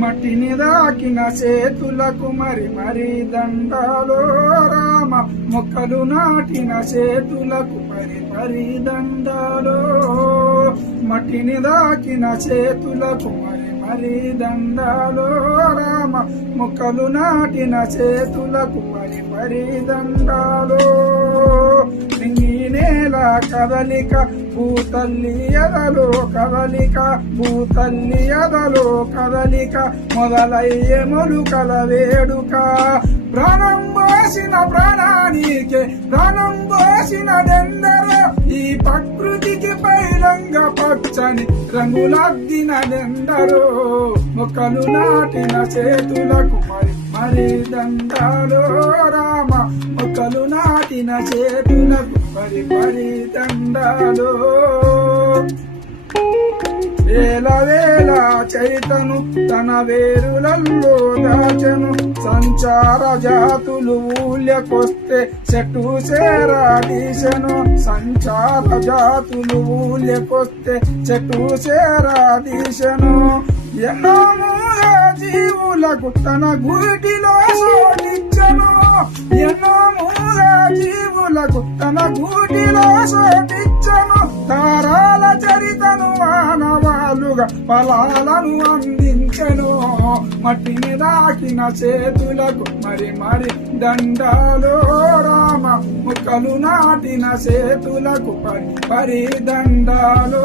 మట్టిని దాకిన చేతులకు మరి మరి దండాలో రామ మొక్కలు నాటిన చేతులకు మరి మరి దండాలో మట్టిని దాకిన చేతులకు మరి మరి దండాలో రామ మొక్కలు నాటిన చేతులకు మరి మరి దండాలో నేల కదలిక భూతల్లి ఎదలో కదలిక భూతల్లి ఎదలో కదలిక మొదలయ్యే మొలుకల వేడుక ప్రాణం పోసిన ప్రాణానికే ప్రాణం పోసినదెందరో ఈ ప్రకృతికి పైలంగ పచ్చని రంగులద్దినదెందరో మొక్కలు నాటిన చేతులకు మరి మరి దండాలో రామ మొక్కలు నాటిన చేతులకు మరి మరి దండాలో వేల వేల చైతను తన వేరులల్లో దాచెను సంచార జాతులు ఊళ్ళకొస్తే చెట్టు చేరాదీశను సంచార జాతులు ఊళ్ళకొస్తే చెట్టు చేరాదీశను ఎన్నో మూల జీవులకు తన గూటిలో సోటిచ్చను ఎన్నో మూల జీవులకు తన గూటిలో సోటిచ్చను తారాల చరితను మానవాలుగా ఫలాలను అందించెను మట్టిని దాకిన చేతులకు మరి మరి దండాలో రామ మొక్కలు నాటిన చేతులకు మరి దండాలో